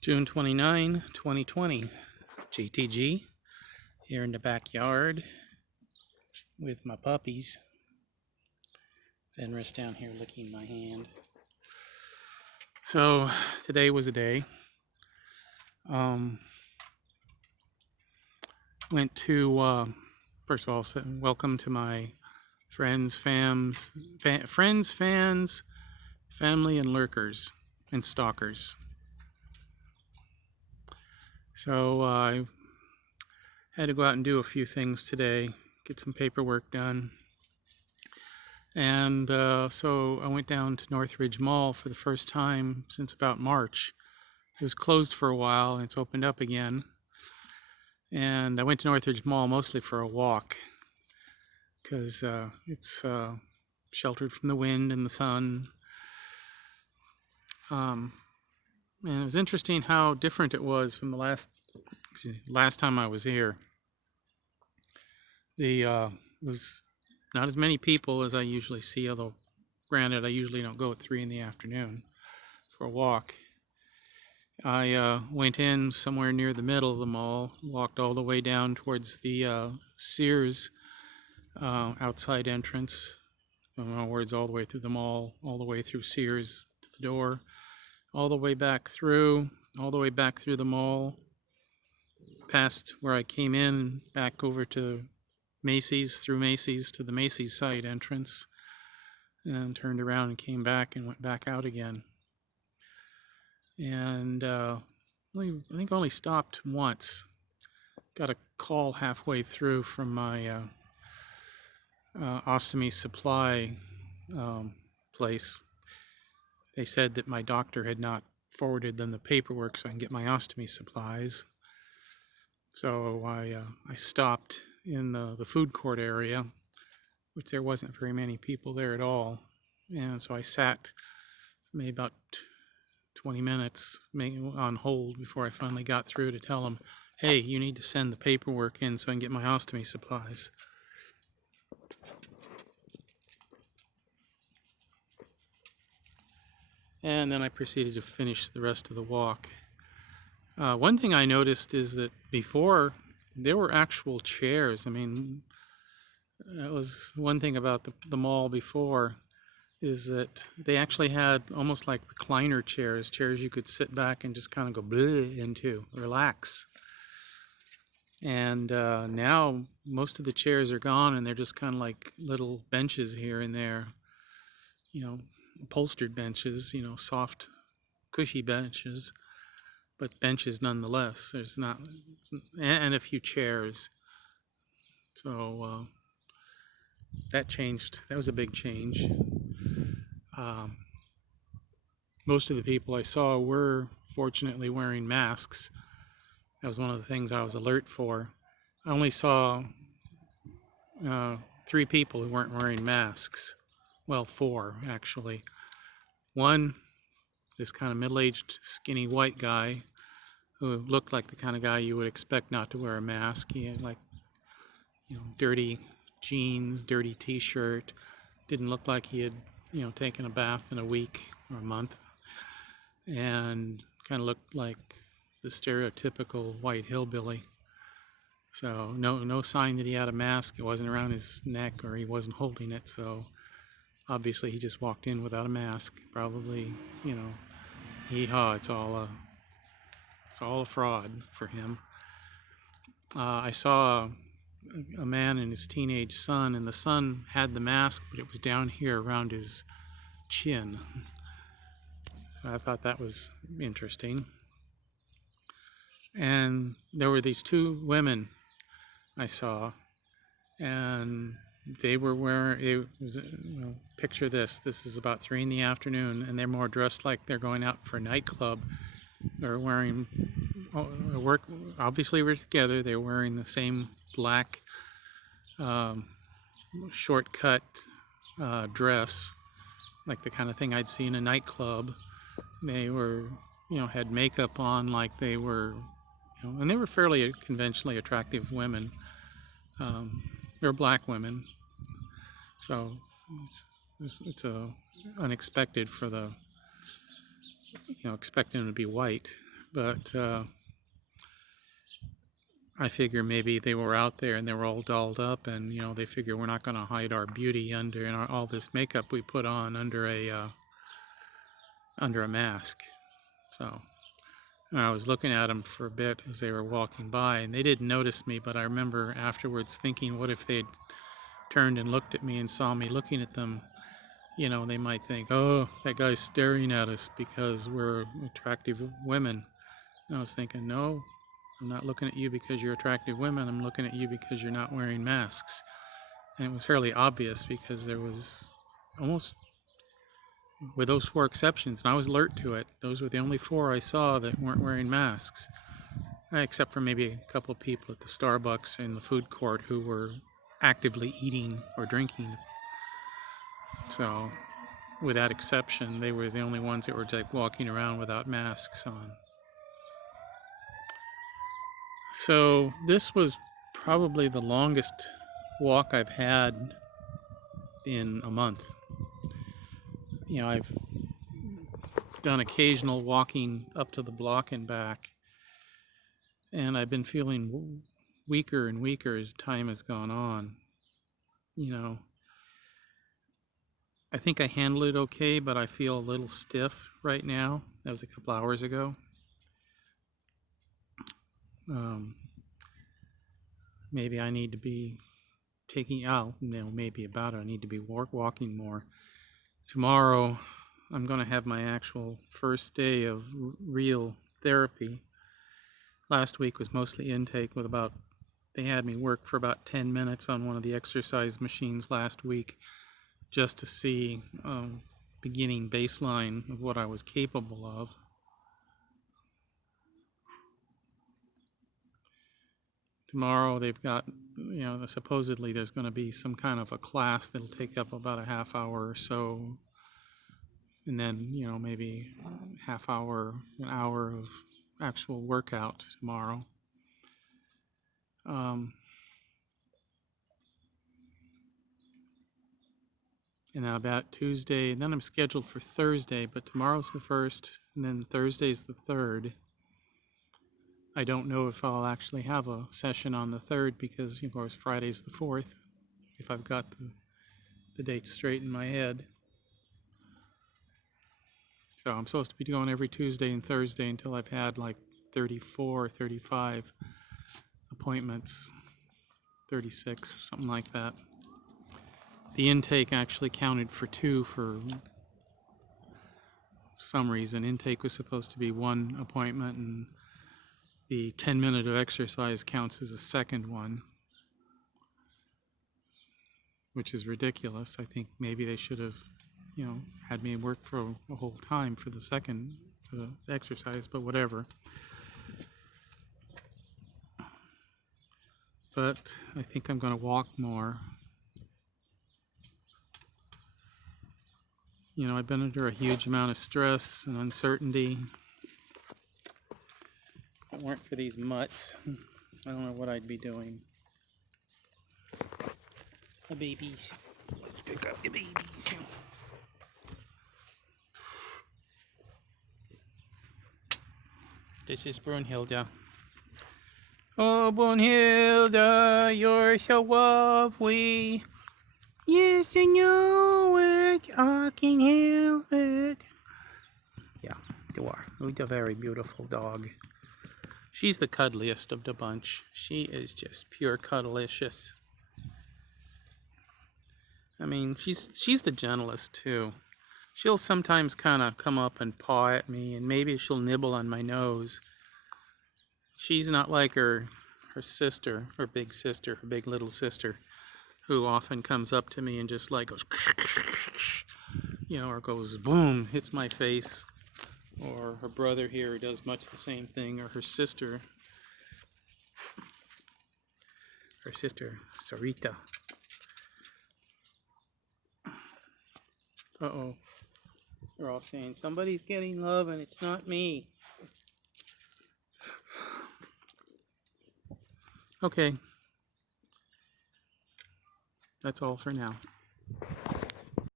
June 29, 2020, JTG, here in the backyard with my puppies. Fenris down here licking my hand. So today was a day. Went to, first of all, welcome to my friends, fans, family, and lurkers and stalkers. So I had to go out and do a few things today, get some paperwork done. And so I went down to Northridge Mall for the first time since about March. It was closed for a while and it's opened up again. And I went to Northridge Mall mostly for a walk because it's sheltered from the wind and the sun. And it was interesting how different it was from the last time I was here. Was not as many people as I usually see, although granted I usually don't go at 3 in the afternoon for a walk. I went in somewhere near the middle of the mall, walked all the way down towards the Sears outside entrance. In other words, all the way through the mall, all the way through Sears to the door, all the way back through the mall, past where I came in, back over to Macy's, through Macy's to the Macy's side entrance, and turned around and came back and went back out again. And I think only stopped once. Got a call halfway through from my ostomy supply place. They said that my doctor had not forwarded them the paperwork so I can get my ostomy supplies. So I stopped in the food court area, which there wasn't very many people there at all. And so I sat maybe about 20 minutes on hold before I finally got through to tell them, hey, you need to send the paperwork in so I can get my ostomy supplies. And then I proceeded to finish the rest of the walk. One thing I noticed is that before, there were actual chairs. I mean, that was one thing about the mall before, is that they actually had almost like recliner chairs you could sit back and just kind of go bleh into, relax. And now most of the chairs are gone and they're just kind of like little benches here and there, upholstered benches, soft, cushy benches, but benches nonetheless. There's not, and a few chairs. So that changed. That was a big change. Most of the people I saw were fortunately wearing masks. That was one of the things I was alert for. I only saw 3 people who weren't wearing masks. Well, 4 actually. One, this kind of middle-aged, skinny white guy who looked like the kind of guy you would expect not to wear a mask. He had dirty jeans, dirty t-shirt. Didn't look like he had taken a bath in a week or a month, and kind of looked like the stereotypical white hillbilly. So no sign that he had a mask. It wasn't around his neck or he wasn't holding it. So obviously he just walked in without a mask. Probably, hee-haw, it's all a fraud for him. I saw a man and his teenage son, and the son had the mask, but it was down here around his chin. I thought that was interesting. And there were these 2 women I saw, and they were wearing, picture this is about 3 in the afternoon, and they're more dressed like they're going out for a nightclub. They're wearing, obviously we're together, they're wearing the same black short-cut dress, like the kind of thing I'd see in a nightclub. They were, had makeup on like they were, and they were fairly conventionally attractive women. They're black women, so it's unexpected for expecting them to be white, but I figure maybe they were out there and they were all dolled up, and they figure we're not going to hide our beauty under all this makeup we put on under a mask. So I was looking at them for a bit as they were walking by, and they didn't notice me, but I remember afterwards thinking, what if they'd turned and looked at me and saw me looking at them? They might think, oh, that guy's staring at us because we're attractive women. And I was thinking, no, I'm not looking at you because you're attractive women. I'm looking at you because you're not wearing masks. And it was fairly obvious because there was almost, with those 4 exceptions, and I was alert to it, those were the only 4 I saw that weren't wearing masks. Except for maybe a couple of people at the Starbucks in the food court who were actively eating or drinking. So, with that exception, they were the only ones that were like walking around without masks on. So this was probably the longest walk I've had in a month. I've done occasional walking up to the block and back, and I've been feeling weaker and weaker as time has gone on. I think I handled it okay, but I feel a little stiff right now. That was a couple hours ago. Maybe I need to be taking out, maybe about it. I need to be walking more. Tomorrow, I'm going to have my actual first day of real therapy. Last week was mostly intake with they had me work for about 10 minutes on one of the exercise machines last week just to see beginning baseline of what I was capable of. Tomorrow they've got, supposedly there's going to be some kind of a class that'll take up about a half hour or so. And then, maybe half hour, an hour of actual workout tomorrow. And now about Tuesday, and then I'm scheduled for Thursday, but tomorrow's the 1st, and then Thursday's the 3rd. I don't know if I'll actually have a session on the 3rd because, of course, Friday's the 4th, if I've got the dates straight in my head. So I'm supposed to be going every Tuesday and Thursday until I've had like 34 or 35 appointments, 36, something like that. The intake actually counted for 2 for some reason. Intake was supposed to be 1 appointment, and the 10-minute of exercise counts as a second one, which is ridiculous. I think maybe they should have, had me work for a whole time for the exercise, but whatever. But I think I'm going to walk more. I've been under a huge amount of stress and uncertainty. If it weren't for these mutts, I don't know what I'd be doing. The babies. Let's pick up the babies. This is Brunhilde. Oh, Brunhilde, you're so lovely. Yes, I know it. I can help it. Yeah, you are. You're a very beautiful dog. She's the cuddliest of the bunch. She is just pure cuddlicious. I mean, she's the gentlest too. She'll sometimes kind of come up and paw at me, and maybe she'll nibble on my nose. She's not like her sister, her big little sister, who often comes up to me and just like goes, or goes boom, hits my face. Or her brother here does much the same thing, or her sister, Sarita. Uh-oh. They're all saying, somebody's getting love and it's not me. Okay. That's all for now.